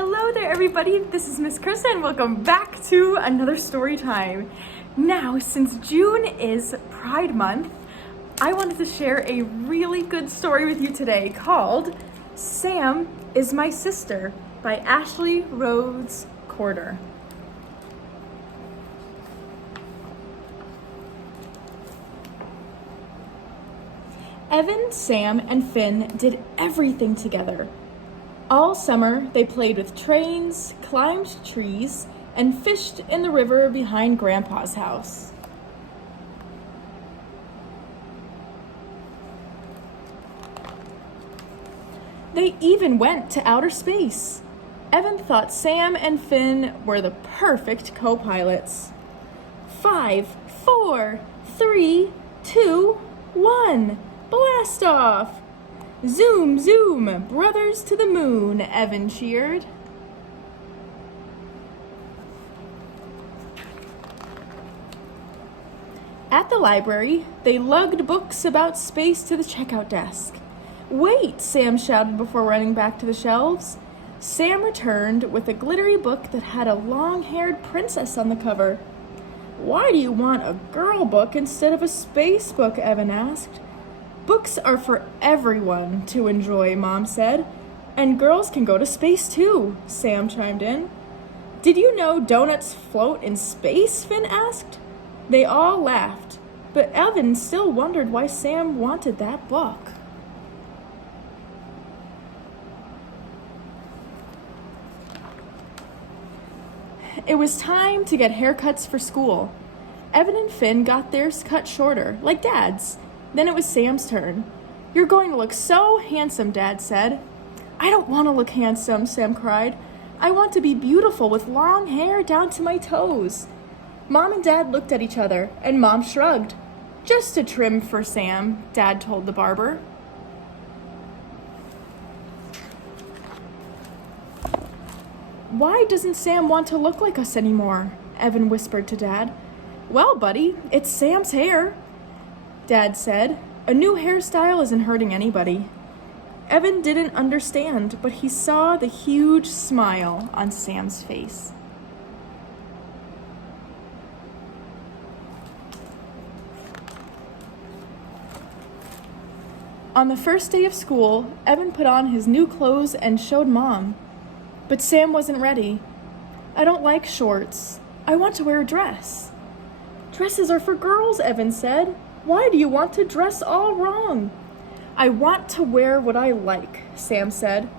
Hello there, everybody. This is Miss Christa, and welcome back to another story time. Now, since June is Pride Month, I wanted to share a really good story with you today called Sam is My Sister by Ashley Rhodes Corder. Evan, Sam, and Finn did everything together. All summer, they played with trains, climbed trees, and fished in the river behind Grandpa's house. They even went to outer space. Evan thought Sam and Finn were the perfect co-pilots. 5, 4, 3, 2, 1, blast off! Zoom, zoom, brothers to the moon, Evan cheered. At the library, they lugged books about space to the checkout desk. Wait, Sam shouted before running back to the shelves. Sam returned with a glittery book that had a long-haired princess on the cover. Why do you want a girl book instead of a space book? Evan asked. Books are for everyone to enjoy, Mom said. And girls can go to space too, Sam chimed in. Did you know donuts float in space? Finn asked. They all laughed, but Evan still wondered why Sam wanted that book. It was time to get haircuts for school. Evan and Finn got theirs cut shorter, like Dad's. Then it was Sam's turn. You're going to look so handsome, Dad said. I don't want to look handsome, Sam cried. I want to be beautiful with long hair down to my toes. Mom and Dad looked at each other, and Mom shrugged. Just a trim for Sam, Dad told the barber. Why doesn't Sam want to look like us anymore? Evan whispered to Dad. Well, buddy, it's Sam's hair, Dad said. A new hairstyle isn't hurting anybody. Evan didn't understand, but he saw the huge smile on Sam's face. On the first day of school, Evan put on his new clothes and showed Mom. But Sam wasn't ready. I don't like shorts. I want to wear a dress. Dresses are for girls, Evan said. Why do you want to dress all wrong? I want to wear what I like, Sam said.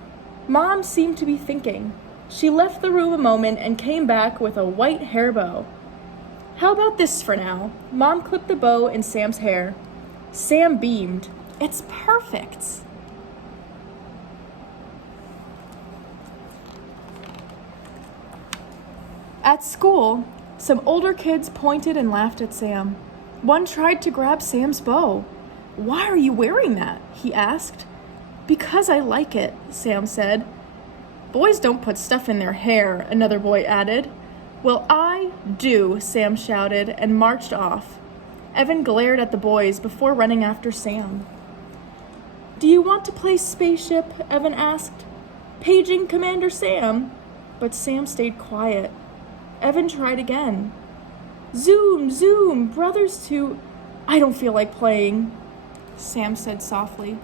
Mom seemed to be thinking. She left the room a moment and came back with a white hair bow. How about this for now? Mom clipped the bow in Sam's hair. Sam beamed. It's perfect. At school, some older kids pointed and laughed at Sam. One tried to grab Sam's bow. Why are you wearing that? He asked. Because I like it, Sam said. Boys don't put stuff in their hair, another boy added. Well, I do, Sam shouted and marched off. Evan glared at the boys before running after Sam. Do you want to play spaceship? Evan asked. Paging Commander Sam. But Sam stayed quiet. Evan tried again. Zoom, zoom, brothers to... I don't feel like playing, Sam said softly.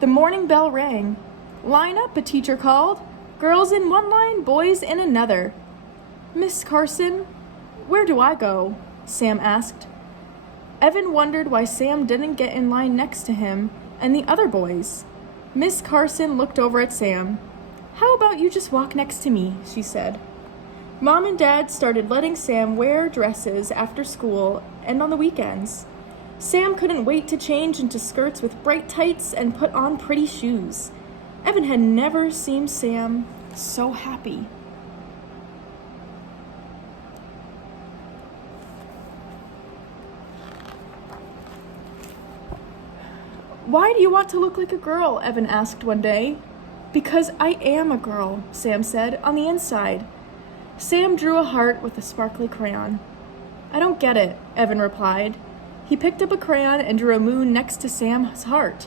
The morning bell rang. Line up, a teacher called. Girls in one line, boys in another. Miss Carson, where do I go? Sam asked. Evan wondered why Sam didn't get in line next to him and the other boys. Miss Carson looked over at Sam. How about you just walk next to me, she said. Mom and Dad started letting Sam wear dresses after school and on the weekends. Sam couldn't wait to change into skirts with bright tights and put on pretty shoes. Evan had never seen Sam so happy. Why do you want to look like a girl? Evan asked one day. Because I am a girl, Sam said, on the inside. Sam drew a heart with a sparkly crayon. I don't get it, Evan replied. He picked up a crayon and drew a moon next to Sam's heart.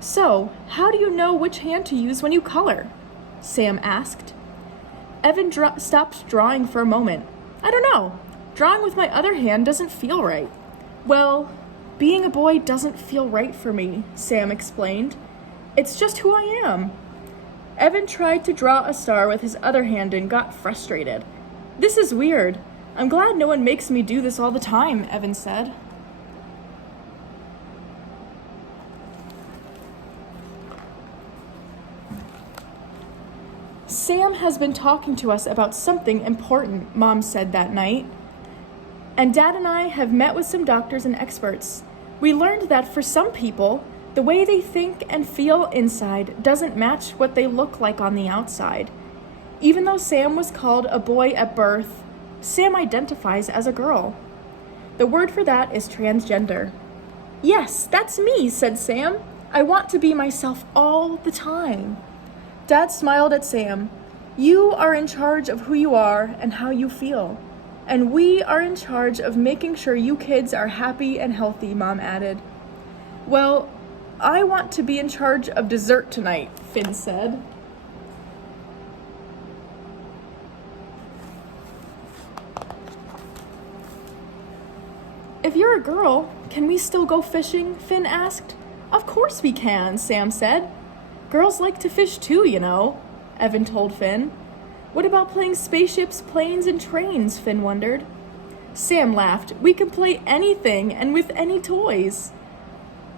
"So, how do you know which hand to use when you color?" Sam asked. Evan stopped drawing for a moment. "I don't know. Drawing with my other hand doesn't feel right." "Well, being a boy doesn't feel right for me," Sam explained. "It's just who I am." Evan tried to draw a star with his other hand and got frustrated. "This is weird. I'm glad no one makes me do this all the time," Evan said. "Sam has been talking to us about something important," Mom said that night. "And Dad and I have met with some doctors and experts. We learned that for some people, the way they think and feel inside doesn't match what they look like on the outside. Even though Sam was called a boy at birth, Sam identifies as a girl. The word for that is transgender." "Yes, that's me," said Sam. "I want to be myself all the time." Dad smiled at Sam. "You are in charge of who you are and how you feel. And we are in charge of making sure you kids are happy and healthy," Mom added. "Well, I want to be in charge of dessert tonight," Finn said. "If you're a girl, can we still go fishing?" Finn asked. "Of course we can," Sam said. "Girls like to fish too, you know," Evan told Finn. "What about playing spaceships, planes, and trains?" Finn wondered. Sam laughed. "We can play anything and with any toys."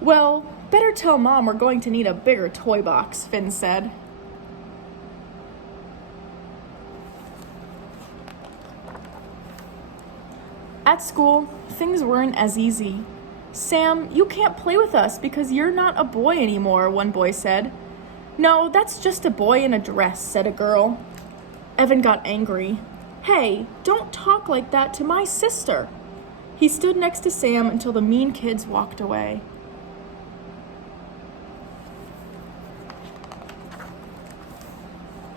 "Well, better tell Mom we're going to need a bigger toy box," Finn said. At school, things weren't as easy. "Sam, you can't play with us because you're not a boy anymore," one boy said. "No, that's just a boy in a dress," said a girl. Evan got angry. "Hey, don't talk like that to my sister." He stood next to Sam until the mean kids walked away.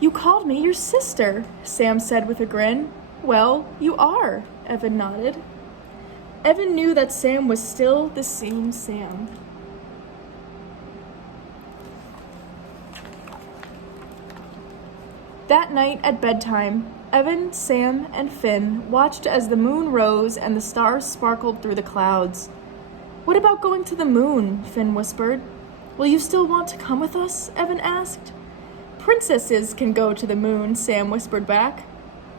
"You called me your sister," Sam said with a grin. "Well, you are," Evan nodded. Evan knew that Sam was still the same Sam. That night at bedtime, Evan, Sam, and Finn watched as the moon rose and the stars sparkled through the clouds. "What about going to the moon?" Finn whispered. "Will you still want to come with us?" Evan asked. "Princesses can go to the moon," Sam whispered back.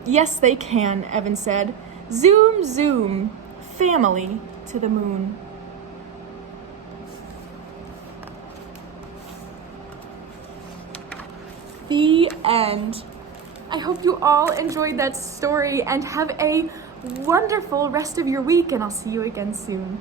"Yes, they can," Evan said. "Zoom, zoom, family to the moon." The end. I hope you all enjoyed that story and have a wonderful rest of your week, and I'll see you again soon.